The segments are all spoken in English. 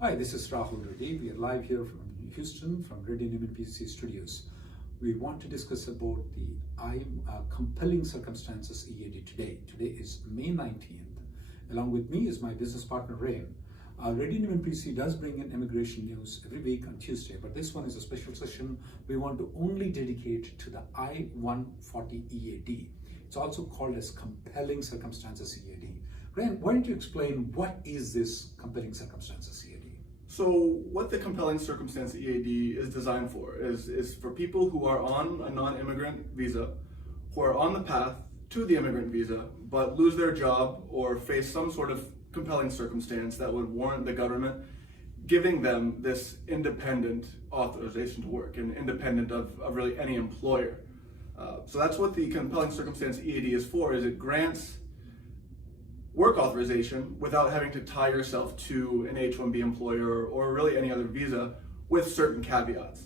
Hi, this is Rahul Reddy. We are live here from Houston from Reddy Newman PCC Studios. We want to discuss about the compelling circumstances EAD today. Today is May 19th. Along with me is my business partner, Rain. Reddy Newman PCC does bring in immigration news every week on Tuesday, but this one is a special session we want to only dedicate to the I-140 EAD. It's also called as compelling circumstances EAD. Rain, why don't you explain what is this compelling circumstances EAD? So what the compelling circumstance EAD is designed for is for people who are on a non-immigrant visa, who are on the path to the immigrant visa, but lose their job or face some sort of compelling circumstance that would warrant the government giving them this independent authorization to work and independent of really any employer. So that's what the compelling circumstance EAD is for, is it grants work authorization without having to tie yourself to an H-1B employer or really any other visa with certain caveats.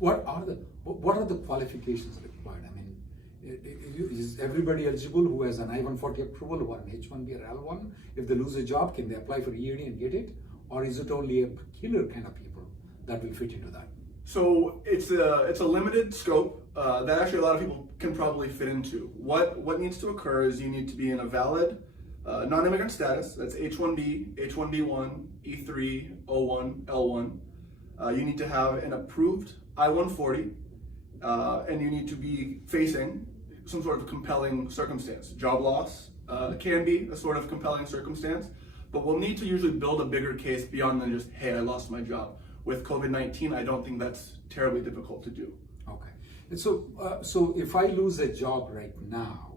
What are the qualifications required? I mean, is everybody eligible who has an I-140 approval or an H-1B or L-1? If they lose a job, can they apply for EAD and get it? Or is it only a peculiar kind of people that will fit into that? So it's a limited scope that actually a lot of people can probably fit into. What needs to occur is you need to be in a valid non-immigrant status, that's H-1B, H-1B1, E3, O1, L1. You need to have an approved I-140, and you need to be facing some sort of compelling circumstance. Job loss can be a sort of compelling circumstance, but we'll need to usually build a bigger case beyond than just, hey, I lost my job. With COVID-19, I don't think that's terribly difficult to do. Okay. And so if I lose a job right now,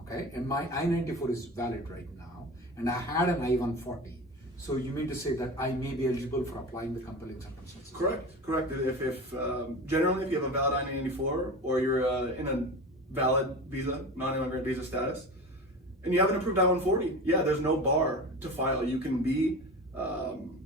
okay, and my I-94 is valid right now, and I had an I-140, so you mean to say that I may be eligible for applying the compelling circumstances? Correct. If generally, if you have a valid I-94 or you're in a valid visa, non-immigrant visa status, and you have an approved I-140, yeah, there's no bar to file. You can be,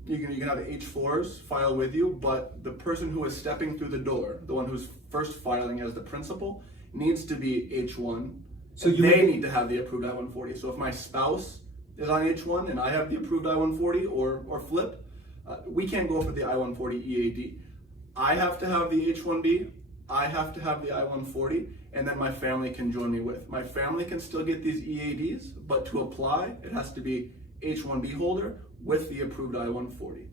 you can have H-4s file with you, but the person who is stepping through the door, the one who's first filing as the principal, needs to be H-1. So they need to have the approved I-140. So if my spouse is on H-1 and I have the approved I-140 or flip, we can't go for the I-140 EAD. I have to have the H-1B, I have to have the I-140, and then my family can join me with. My family can still get these EADs, but to apply, it has to be H-1B holder with the approved I-140.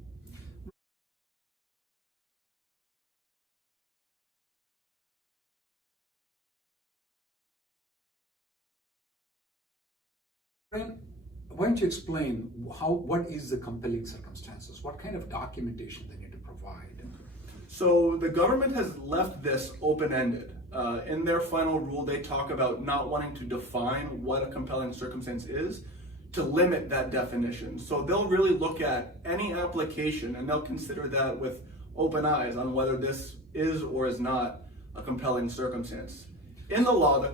Why don't you explain what is the compelling circumstances? What kind of documentation they need to provide? So the government has left this open-ended. In their final rule, they talk about not wanting to define what a compelling circumstance is, to limit that definition. So they'll really look at any application and they'll consider that with open eyes on whether this is or is not a compelling circumstance. In the law,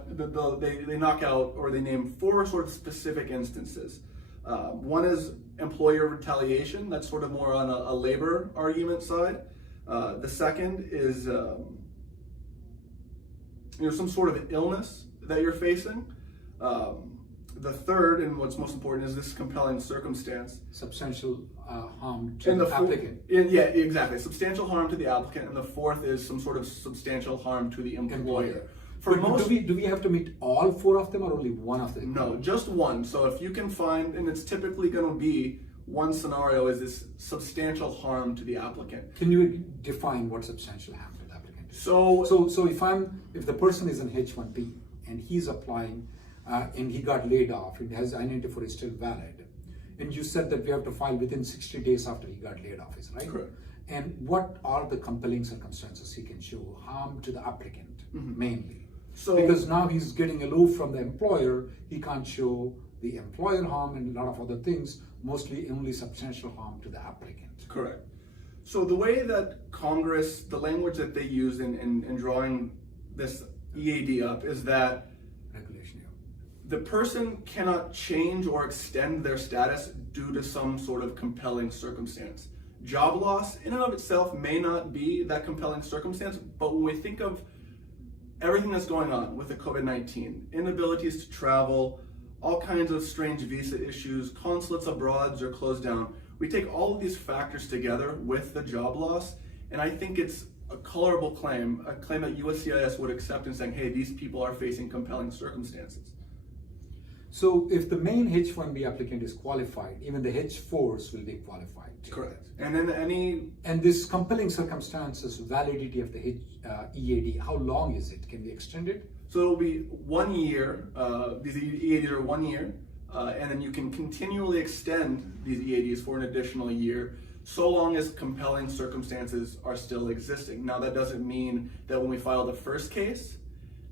they knock out or they name four sort of specific instances. One is employer retaliation. That's sort of more on a labor argument side. The second is some sort of illness that you're facing. The third, and what's most important, is this compelling circumstance. Substantial harm to the applicant. Yeah, exactly. Substantial harm to the applicant. And the fourth is some sort of substantial harm to the employer. Do we have to meet all four of them or only one of them? No, just one. So if you can find, and it's typically going to be one scenario, is this substantial harm to the applicant. Can you define what substantial harm to the applicant is? So if the person is an H-1B and he's applying and he got laid off, and his I-94 is still valid, and you said that we have to file within 60 days after he got laid off, is right? Correct. And what are the compelling circumstances he can show harm to the applicant, mainly? Because now he's getting aloof from the employer, he can't show the employer harm and a lot of other things, mostly only substantial harm to the applicant. Correct. So the way that Congress, the language that they use in drawing this EAD up is that the person cannot change or extend their status due to some sort of compelling circumstance. Job loss in and of itself may not be that compelling circumstance, but when we think of everything that's going on with the COVID-19, inabilities to travel, all kinds of strange visa issues, consulates abroad are closed down, We take all of these factors together with the job loss, and I think it's a colorable claim, a claim that USCIS would accept in saying, hey, these people are facing compelling circumstances. So if the main H-1B applicant is qualified, even the H-4s will be qualified. Correct. And then And this compelling circumstances validity of the EAD, how long is it? Can we extend it? So it'll be 1 year. These EADs are 1 year, and then you can continually extend these EADs for an additional year, so long as compelling circumstances are still existing. Now, that doesn't mean that when we file the first case,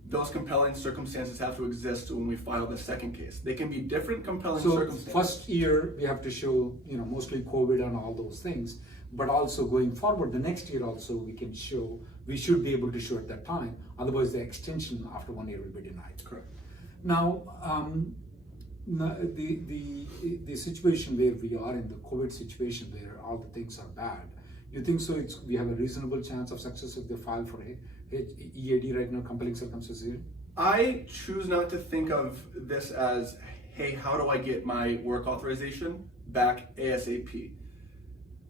those compelling circumstances have to exist when we file the second case. They can be different compelling circumstances. So first year we have to show, mostly COVID and all those things, but also going forward, the next year also we should be able to show at that time. Otherwise, the extension after 1 year will be denied. Correct. Now, the situation where we are in the COVID situation where all the things are bad, you think so? We have a reasonable chance of success if they file for EAD right now, compelling circumstances? I choose not to think of this as, hey, how do I get my work authorization back ASAP?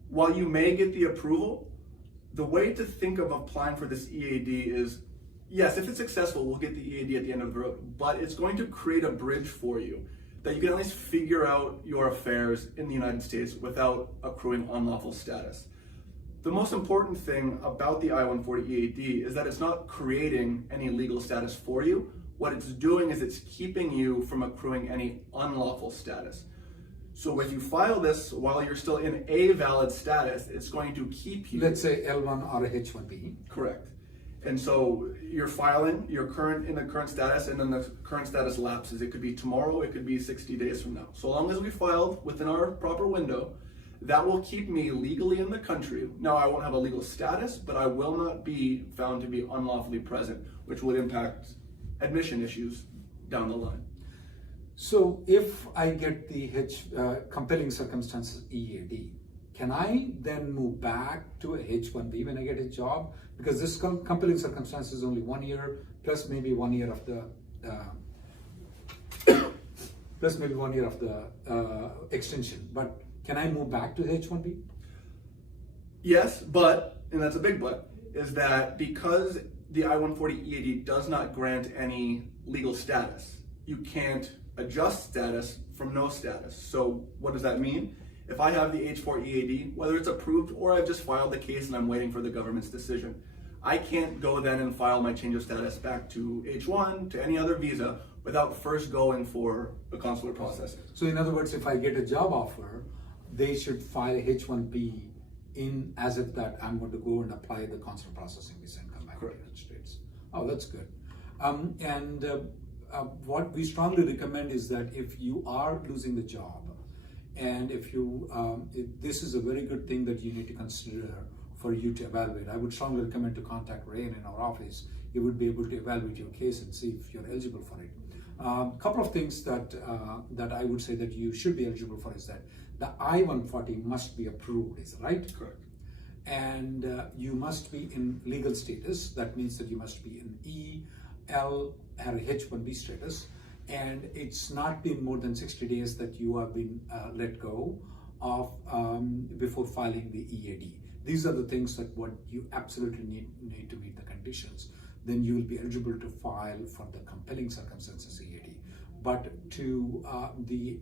While you may get the approval, the way to think of applying for this EAD is, yes, if it's successful, we'll get the EAD at the end of the road, but it's going to create a bridge for you that you can at least figure out your affairs in the United States without accruing unlawful status. The most important thing about the I-140 EAD is that it's not creating any legal status for you. What it's doing is it's keeping you from accruing any unlawful status. So if you file this while you're still in a valid status, it's going to keep you. Let's say L1 or a H1B. Correct. And so you're filing, you're in the current status, and then the current status lapses. It could be tomorrow, it could be 60 days from now. So long as we filed within our proper window, that will keep me legally in the country. Now, I won't have a legal status, but I will not be found to be unlawfully present, which would impact admission issues down the line. So if I get the compelling circumstances EAD, can I then move back to a H-1B when I get a job? Because this compelling circumstance is only 1 year, plus maybe 1 year of the extension. But can I move back to H-1B? Yes, but, and that's a big but, is that because the I-140 EAD does not grant any legal status, you can't adjust status from no status. So what does that mean? If I have the H-4 EAD, whether it's approved or I've just filed the case and I'm waiting for the government's decision, I can't go then and file my change of status back to H-1, to any other visa, without first going for the consular process. So in other words, if I get a job offer, they should file H-1B in as if that I'm going to go and apply the consular processing visa and come back to the United States. Oh, that's good. What we strongly recommend is that if you are losing the job, and if you, this is a very good thing that you need to consider for you to evaluate. I would strongly recommend to contact Ray in our office. He would be able to evaluate your case and see if you're eligible for it. Couple of things that I would say that you should be eligible for is that the I-140 must be approved, is that right? Correct. And you must be in legal status. That means that you must be in E, L, or H-1B status. And it's not been more than 60 days that you have been let go of before filing the EAD. These are the things that what you absolutely need to meet the conditions. Then you will be eligible to file for the compelling circumstances EAD. But to the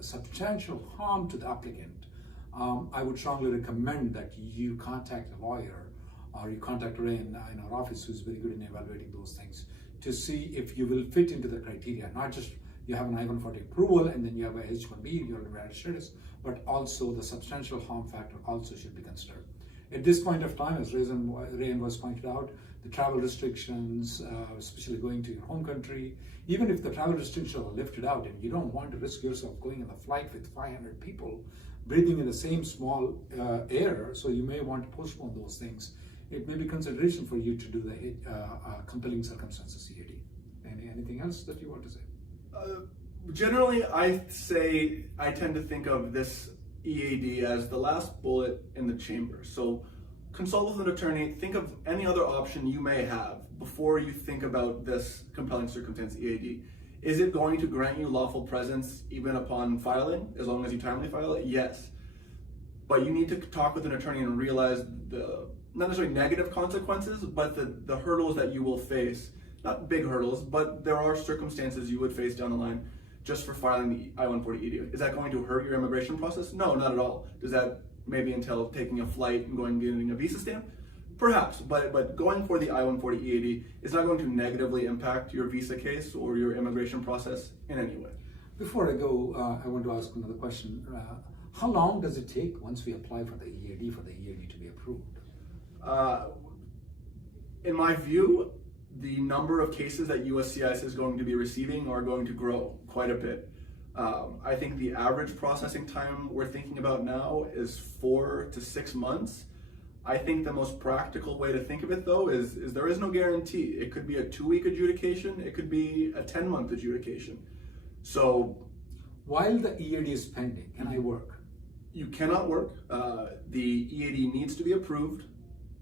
substantial harm to the applicant, I would strongly recommend that you contact a lawyer or you contact Ray in our office, who's very good in evaluating those things, to see if you will fit into the criteria, not just you have an I-140 approval and then you have a H-1B, you're in valid status, but also the substantial harm factor also should be considered. At this point of time, as Ray was pointed out, the travel restrictions, especially going to your home country, even if the travel restrictions are lifted out and you don't want to risk yourself going on a flight with 500 people breathing in the same small air, so you may want to postpone those things. It may be consideration for you to do the compelling circumstances EAD. Anything else that you want to say? Generally, I tend to think of this EAD as the last bullet in the chamber. So consult with an attorney, think of any other option you may have before you think about this compelling circumstance EAD. Is it going to grant you lawful presence even upon filing, as long as you timely file it? Yes. but you need to talk with an attorney and realize the not necessarily negative consequences, but the hurdles that you will face. Not big hurdles, but there are circumstances you would face down the line just for filing the I-140 EAD. Is that going to hurt your immigration process? No, not at all. Does that maybe entail taking a flight and going and getting a visa stamp? Perhaps, but going for the I-140 EAD is not going to negatively impact your visa case or your immigration process in any way. Before I go, I want to ask another question. How long does it take once we apply for the EAD for the EAD to be approved? In my view, the number of cases that USCIS is going to be receiving are going to grow quite a bit. I think the average processing time we're thinking about now is 4 to 6 months. I think the most practical way to think of it though is there is no guarantee. It could be a 2-week adjudication, it could be a 10-month adjudication. So while the EAD is pending, can I work? You cannot work. The EAD needs to be approved,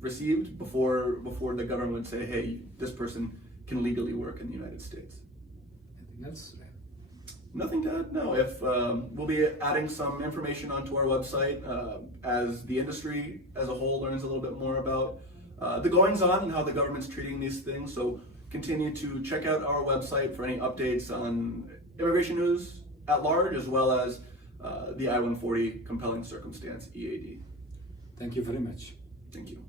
received before the government would say, hey, this person can legally work in the United States. Anything else? Nothing to add, no. If we'll be adding some information onto our website as the industry as a whole learns a little bit more about the goings on and how the government's treating these things. So continue to check out our website for any updates on immigration news at large, as well as the I-140 compelling circumstance EAD. Thank you very much. Thank you.